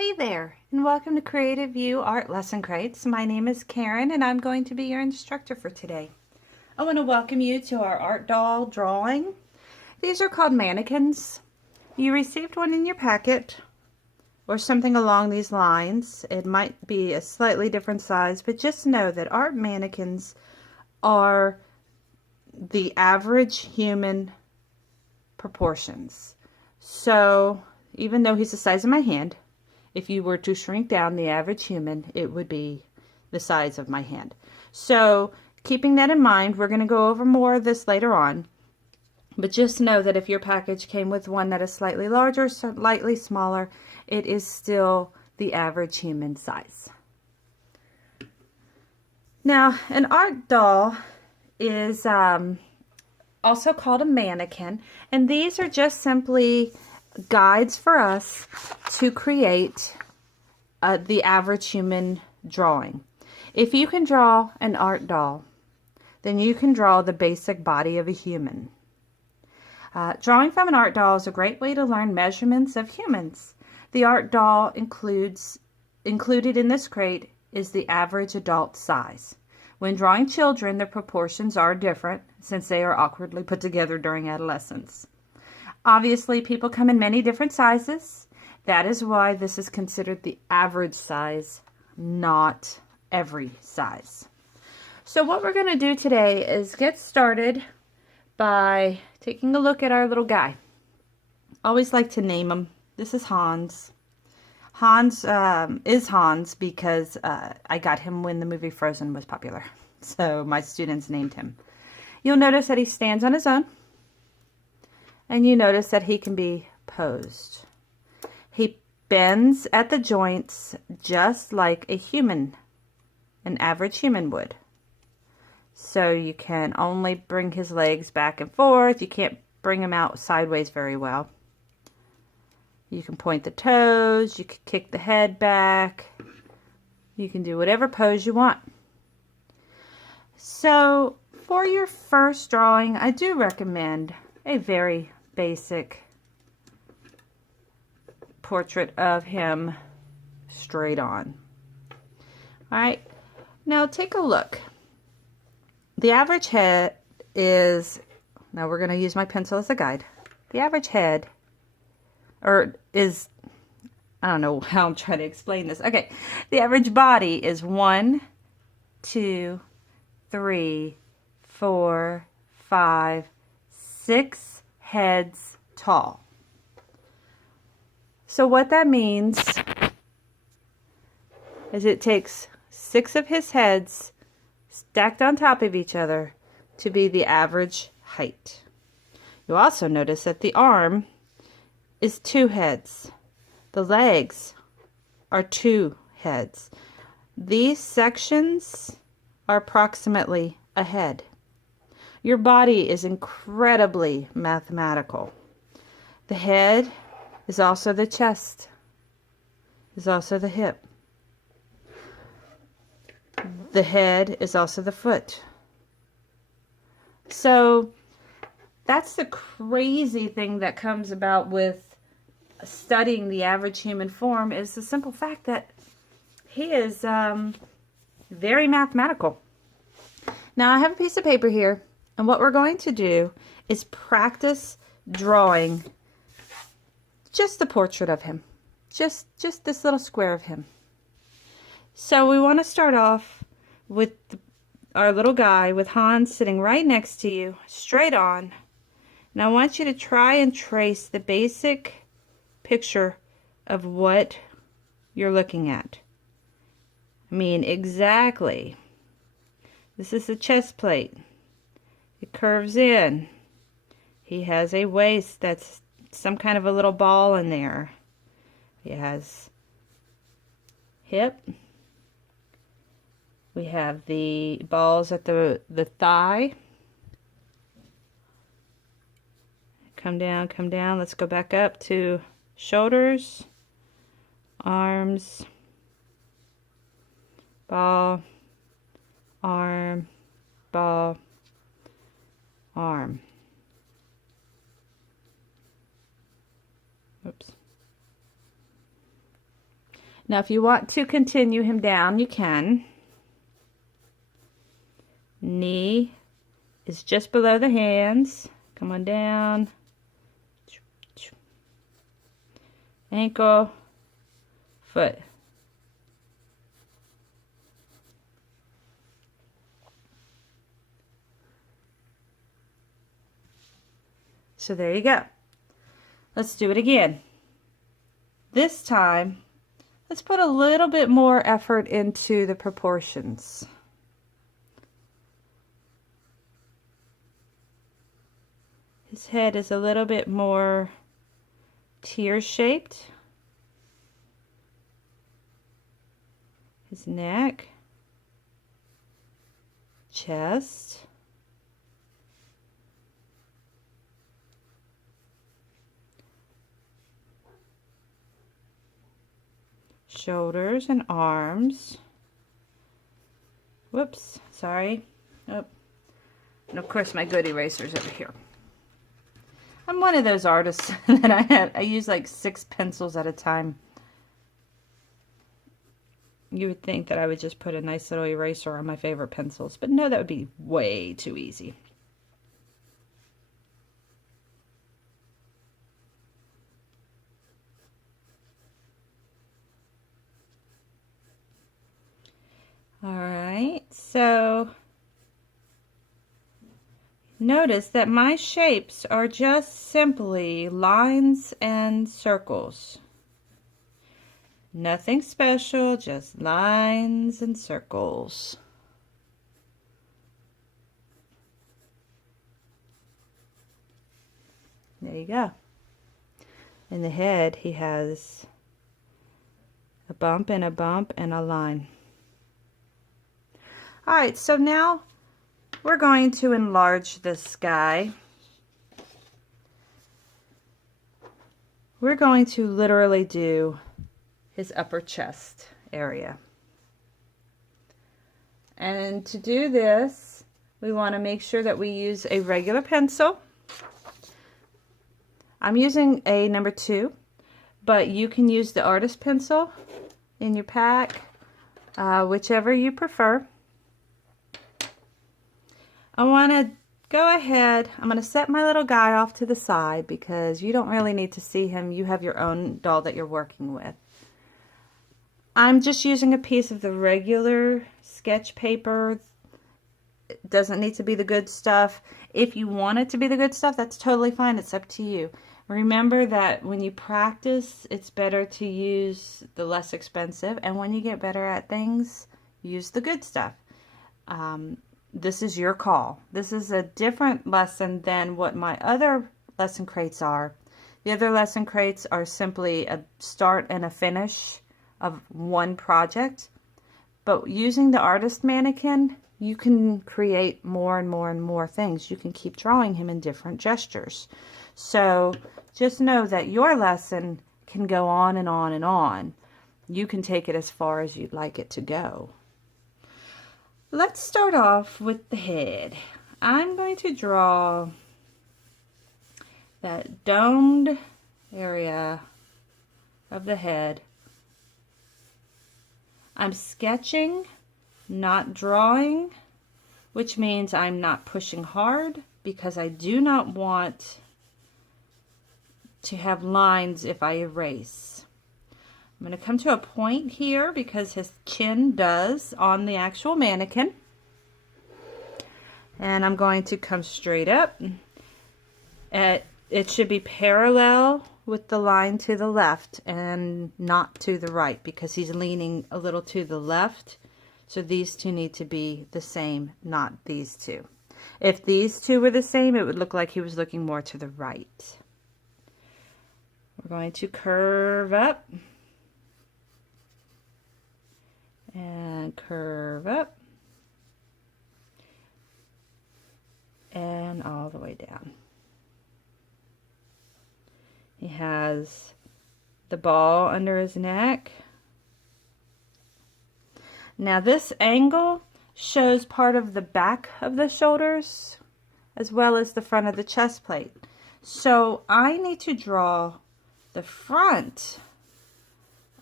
Hey there, and welcome to Creative View Art Lesson Crates. My name is Karen, and I'm going to be your instructor for today. I want to welcome you to our art doll drawing. These are called mannequins. You received one in your packet, or something along these lines. It might be a slightly different size, but just know that art mannequins are the average human proportions. So, even though he's the size of my hand, if you were to shrink down the average human, it would be the size of my hand. So, keeping that in mind, we're going to go over more of this later on. But just know that if your package came with one that is slightly larger, slightly smaller, it is still the average human size. Now, an art doll is also called a mannequin, and these are just simply guides for us to create the average human drawing. If you can draw an art doll, then you can draw the basic body of a human. Drawing from an art doll is a great way to learn measurements of humans. The art doll included in this crate is the average adult size. When drawing children, the proportions are different since they are awkwardly put together during adolescence. Obviously, people come in many different sizes. That is why this is considered the average size, not every size. So what we're going to do today is get started by taking a look at our little guy. Always like to name him. This is Hans. Hans is Hans because I got him when the movie Frozen was popular. So my students named him. You'll notice that he stands on his own. And you notice that he can be posed. He bends at the joints just like a human, an average human would. So you can only bring his legs back and forth. You can't bring him out sideways very well. You can point the toes. You can kick the head back. You can do whatever pose you want. So for your first drawing, I do recommend a very basic portrait of him straight on. Alright, now take a look. The average head is, now we're going to use my pencil as a guide. The average head, or is, I don't know how I'm trying to explain this. Okay, the average body is 1, 2, 3, 4, 5, 6 heads tall. So what that means is it takes 6 of his heads stacked on top of each other to be the average height. You'll also notice that the arm is 2 heads. The legs are 2 heads. These sections are approximately a head. Your body is incredibly mathematical. The head is also the chest, is also the hip. The head is also the foot. So that's the crazy thing that comes about with studying the average human form, is the simple fact that he is very mathematical. Now I have a piece of paper here, and what we're going to do is practice drawing just the portrait of him. Just this little square of him. So we want to start off with our little guy with Hans sitting right next to you, straight on. And I want you to try and trace the basic picture of what you're looking at. I mean, exactly. This is the chest plate. It curves in. He has a waist that's some kind of a little ball in there. He has hip. We have the balls at the thigh. Come down, come down. Let's go back up to shoulders, arms, ball, arm, ball, arm. Oops. Now, if you want to continue him down, you can. Knee is just below the hands. Come on down. Ankle, foot. So there you go. Let's do it again. This time, let's put a little bit more effort into the proportions. His head is a little bit more tear-shaped. His neck, chest, shoulders and arms. Whoops, sorry. Oh. And of course my good eraser's over here. I'm one of those artists that I use like 6 pencils at a time. You would think that I would just put a nice little eraser on my favorite pencils, but no, that would be way too easy. All right, so notice that my shapes are just simply lines and circles. Nothing special, just lines and circles. There you go. In the head, he has a bump and a bump and a line. All right, so now we're going to enlarge this guy. We're going to literally do his upper chest area. And to do this, we want to make sure that we use a regular pencil. I'm using a number 2, but you can use the artist pencil in your pack, whichever you prefer. I want to go ahead, I'm going to set my little guy off to the side because you don't really need to see him. You have your own doll that you're working with. I'm just using a piece of the regular sketch paper. It doesn't need to be the good stuff. If you want it to be the good stuff, that's totally fine. It's up to you. Remember that when you practice, it's better to use the less expensive. And when you get better at things, use the good stuff. This is your call. This is a different lesson than what my other lesson crates are. The other lesson crates are simply a start and a finish of one project. But using the artist mannequin, you can create more and more and more things. You can keep drawing him in different gestures. So just know that your lesson can go on and on and on. You can take it as far as you'd like it to go. Let's start off with the head. I'm going to draw that domed area of the head. I'm sketching, not drawing, which means I'm not pushing hard because I do not want to have lines if I erase. I'm going to come to a point here because his chin does on the actual mannequin. And I'm going to come straight up. It should be parallel with the line to the left and not to the right because he's leaning a little to the left. So these two need to be the same, not these two. If these two were the same, it would look like he was looking more to the right. We're going to curve up. And curve up. And all the way down. He has the ball under his neck. Now this angle shows part of the back of the shoulders as well as the front of the chest plate. So I need to draw the front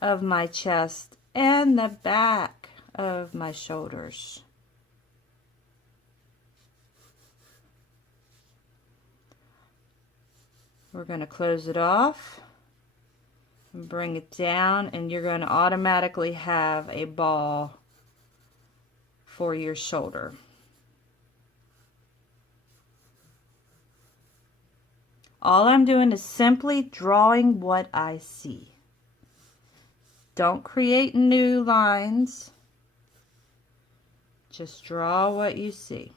of my chest and the back of my shoulders. We're going to close it off and bring it down, and you're going to automatically have a ball for your shoulder. All I'm doing is simply drawing what I see. Don't create new lines. Just draw what you see.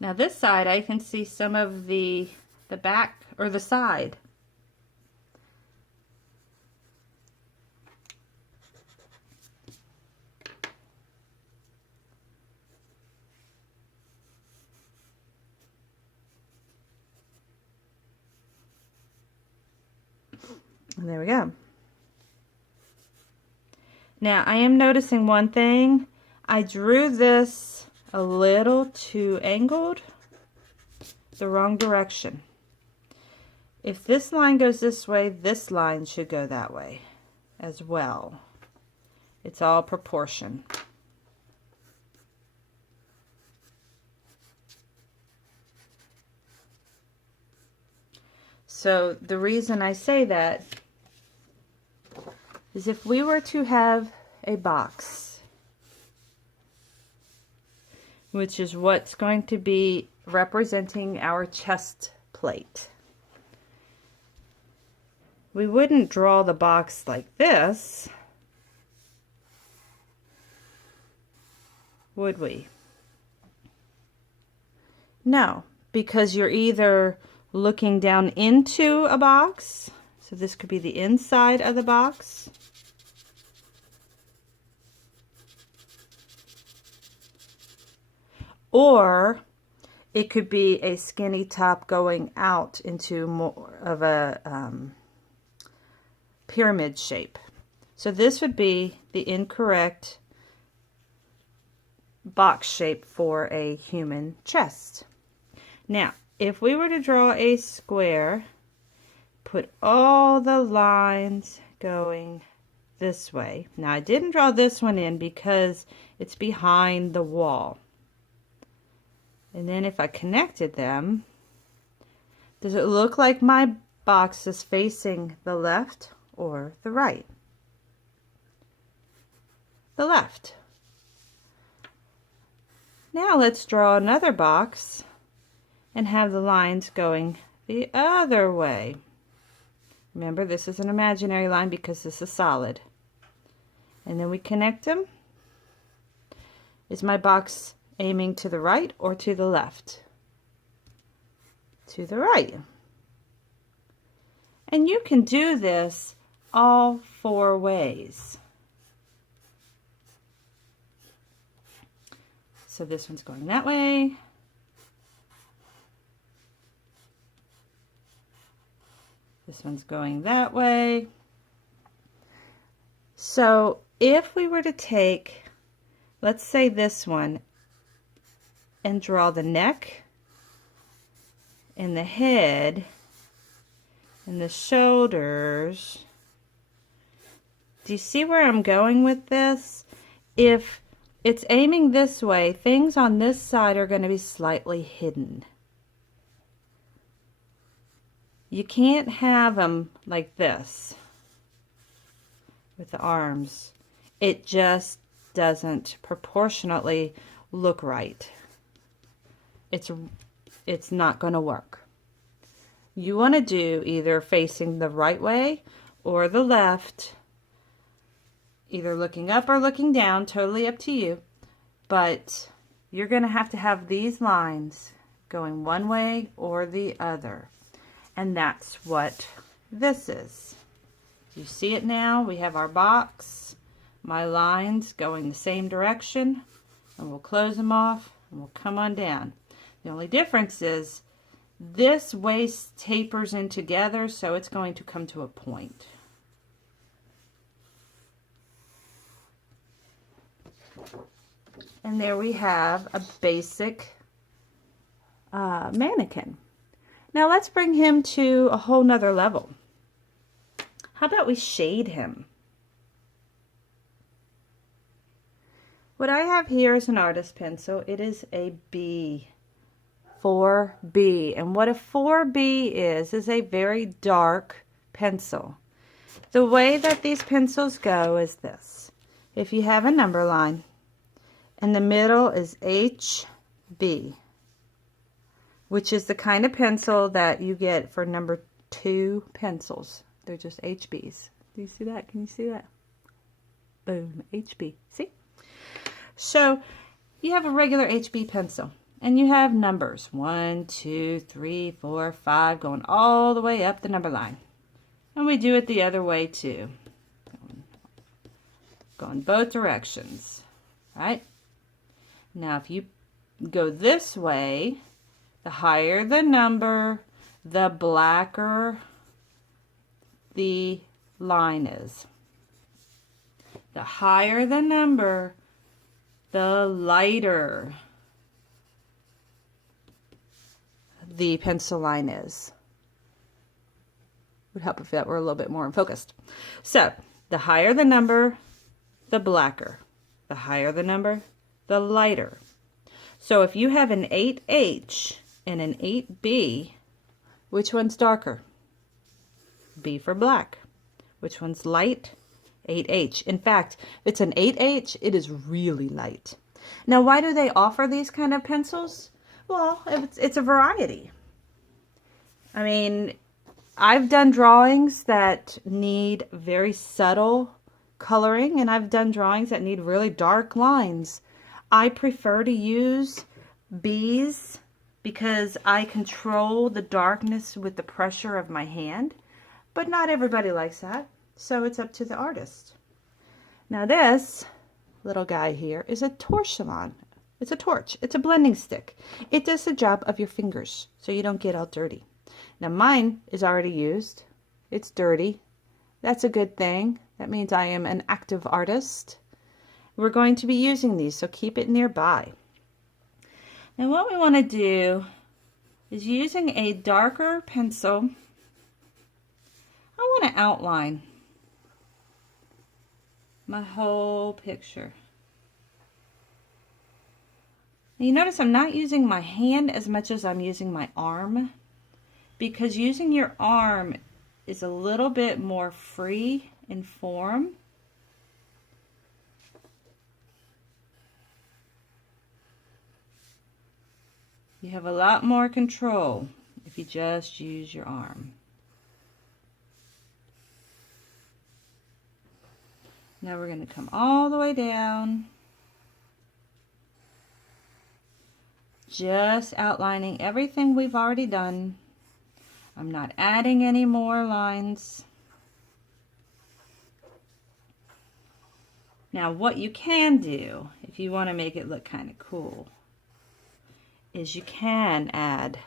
Now this side, I can see some of the back or the side. And there we go. Now I am noticing one thing. I drew this a little too angled, the wrong direction. If this line goes this way, this line should go that way as well. It's all proportion. So the reason I say that is if we were to have a box, which is what's going to be representing our chest plate, we wouldn't draw the box like this, would we? No, because you're either looking down into a box, so this could be the inside of the box, or it could be a skinny top going out into more of a pyramid shape. So this would be the incorrect box shape for a human chest. Now, if we were to draw a square, put all the lines going this way. Now, I didn't draw this one in because it's behind the wall. And then if I connected them, does it look like my box is facing the left or the right? The left. Now let's draw another box and have the lines going the other way. Remember, this is an imaginary line because this is solid. And then we connect them. Is my box aiming to the right or to the left? To the right. And you can do this all four ways. So this one's going that way. This one's going that way. So if we were to take, let's say this one, and draw the neck and the head and the shoulders, do you see where I'm going with this? If it's aiming this way, things on this side are going to be slightly hidden. You can't have them like this with the arms. It just doesn't proportionately look right. It's not going to work. You want to do either facing the right way or the left, either looking up or looking down, totally up to you. But you're going to have these lines going one way or the other. And that's what this is. You see it now? We have our box, my lines going the same direction, and we'll close them off and we'll come on down. The only difference is this waist tapers in together, so it's going to come to a point. And there we have a basic mannequin. Now let's bring him to a whole nother level. How about we shade him? What I have here is an artist pencil. It is a B, 4B. And what a 4B is a very dark pencil. The way that these pencils go is this. If you have a number line, in the middle is HB, which is the kind of pencil that you get for number 2 pencils. They're just HBs. Do you see that? Can you see that? Boom, HB. See? So you have a regular HB pencil and you have numbers 1, 2, 3, 4, 5 going all the way up the number line. And we do it the other way too. Going both directions. Right? Now if you go this way, the higher the number, the blacker the line is. The higher the number, the lighter the pencil line is. Would help if that were a little bit more focused. So, the higher the number, the blacker. The higher the number, the lighter. So if you have an 8H and an 8B, which one's darker? B for black. Which one's light? 8H. In fact, if it's an 8H, it is really light. Now, why do they offer these kind of pencils? Well, it's a variety. I mean, I've done drawings that need very subtle coloring, and I've done drawings that need really dark lines. I prefer to use B's because I control the darkness with the pressure of my hand, but not everybody likes that, so it's up to the artist. Now this little guy here is a torchlion. It's a torch. It's a blending stick. It does the job of your fingers so you don't get all dirty. Now mine is already used. It's dirty. That's a good thing. That means I am an active artist. We're going to be using these, so keep it nearby. Now what we want to do is, using a darker pencil, I want to outline my whole picture. Now you notice I'm not using my hand as much as I'm using my arm, because using your arm is a little bit more free in form. You have a lot more control if you just use your arm. Now we're going to come all the way down, just outlining everything we've already done. I'm not adding any more lines. Now what you can do, if you want to make it look kind of cool, is you can add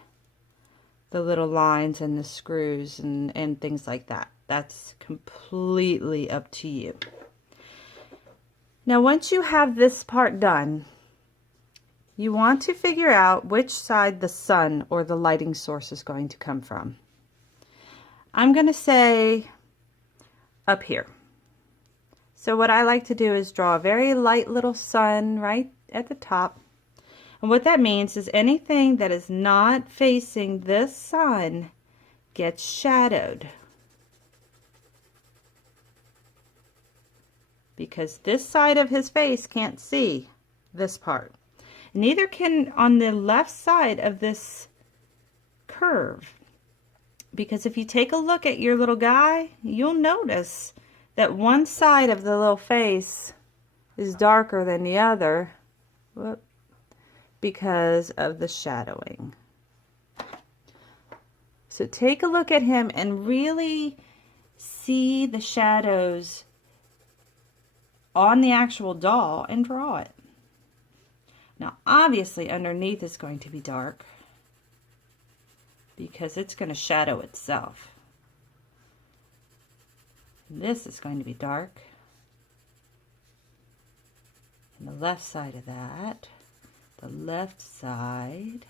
the little lines and the screws and things like that. That's completely up to you. Now once you have this part done, you want to figure out which side the sun or the lighting source is going to come from. I'm going to say up here. So what I like to do is draw a very light little sun right at the top. And what that means is anything that is not facing this sun gets shadowed, because this side of his face can't see this part. Neither can on the left side of this curve, because if you take a look at your little guy, you'll notice that one side of the little face is darker than the other. Whoop. Because of the shadowing. So take a look at him and really see the shadows on the actual doll and draw it. Now obviously underneath is going to be dark because it's going to shadow itself. This is going to be dark. And the left side of that, the left side,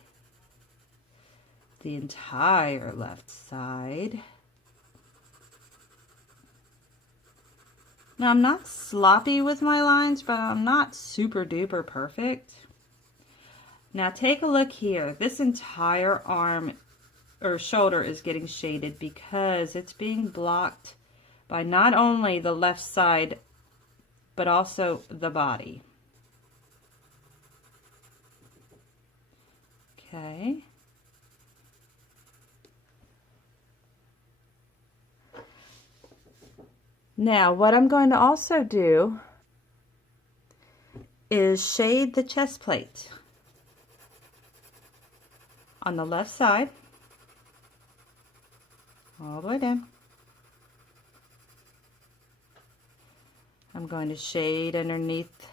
the entire left side. Now I'm not sloppy with my lines, but I'm not super duper perfect. Now take a look here. This entire arm or shoulder is getting shaded because it's being blocked by not only the left side, but also the body. Okay. Now, what I'm going to also do is shade the chest plate on the left side, all the way down. I'm going to shade underneath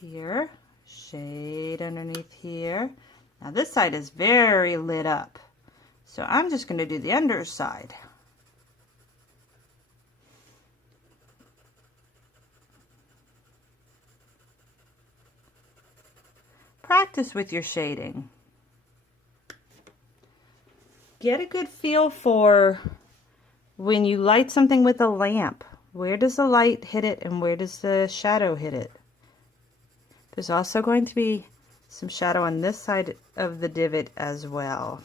here, shade underneath here. Now this side is very lit up, so I'm just going to do the underside. Practice with your shading. Get a good feel for when you light something with a lamp. Where does the light hit it and where does the shadow hit it? There's also going to be some shadow on this side of the divot as well.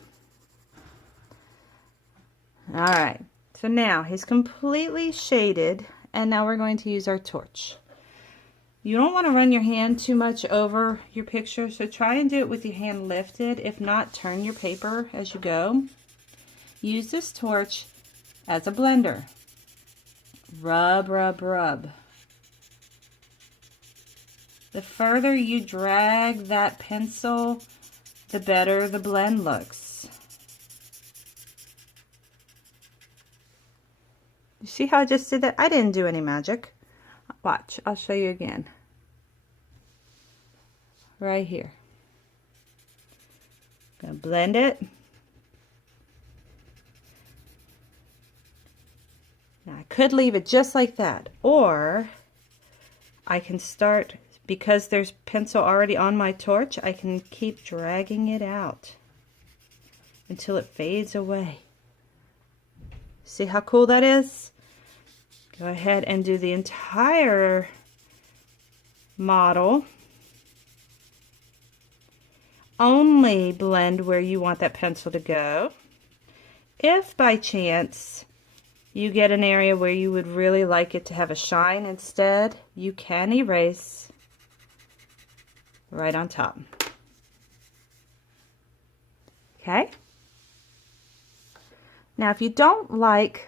Alright, so now he's completely shaded, and now we're going to use our torch. You don't want to run your hand too much over your picture, so try and do it with your hand lifted. If not, turn your paper as you go. Use this torch as a blender. Rub, rub, rub. The further you drag that pencil, the better the blend looks. You see how I just did that? I didn't do any magic. Watch, I'll show you again. Right here. Gonna blend it. Now I could leave it just like that, or I can start, because there's pencil already on my torch, I can keep dragging it out until it fades away. See how cool that is? Go ahead and do the entire model. Only blend where you want that pencil to go. If by chance you get an area where you would really like it to have a shine instead, you can erase right on top. Okay? Now if you don't like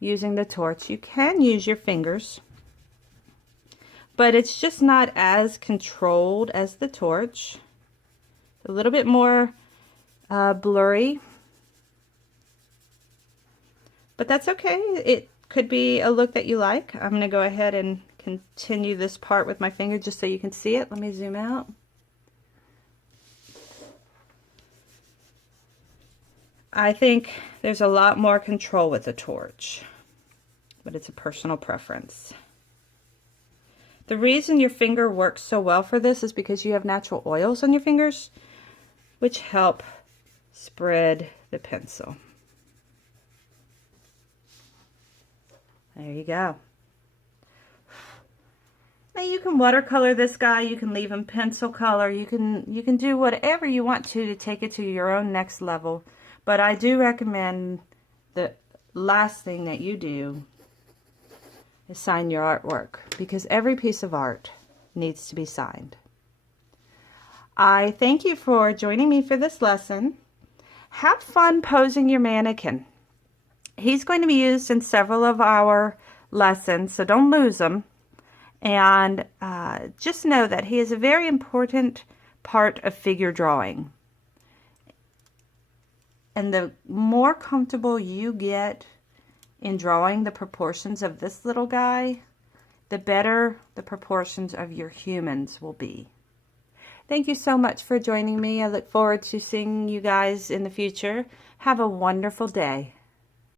using the torch, you can use your fingers, but it's just not as controlled as the torch. A little bit more blurry, but that's okay. It could be a look that you like. I'm going to go ahead and continue this part with my finger just so you can see it. Let me zoom out. I think there's a lot more control with the torch, but it's a personal preference. The reason your finger works so well for this is because you have natural oils on your fingers, which help spread the pencil. There you go. Now you can watercolor this guy, you can leave him pencil color, you can do whatever you want to take it to your own next level. But I do recommend the last thing that you do is sign your artwork, because every piece of art needs to be signed. I thank you for joining me for this lesson. Have fun posing your mannequin. He's going to be used in several of our lessons, so don't lose him. And just know that he is a very important part of figure drawing. And the more comfortable you get in drawing the proportions of this little guy, the better the proportions of your humans will be. Thank you so much for joining me. I look forward to seeing you guys in the future. Have a wonderful day.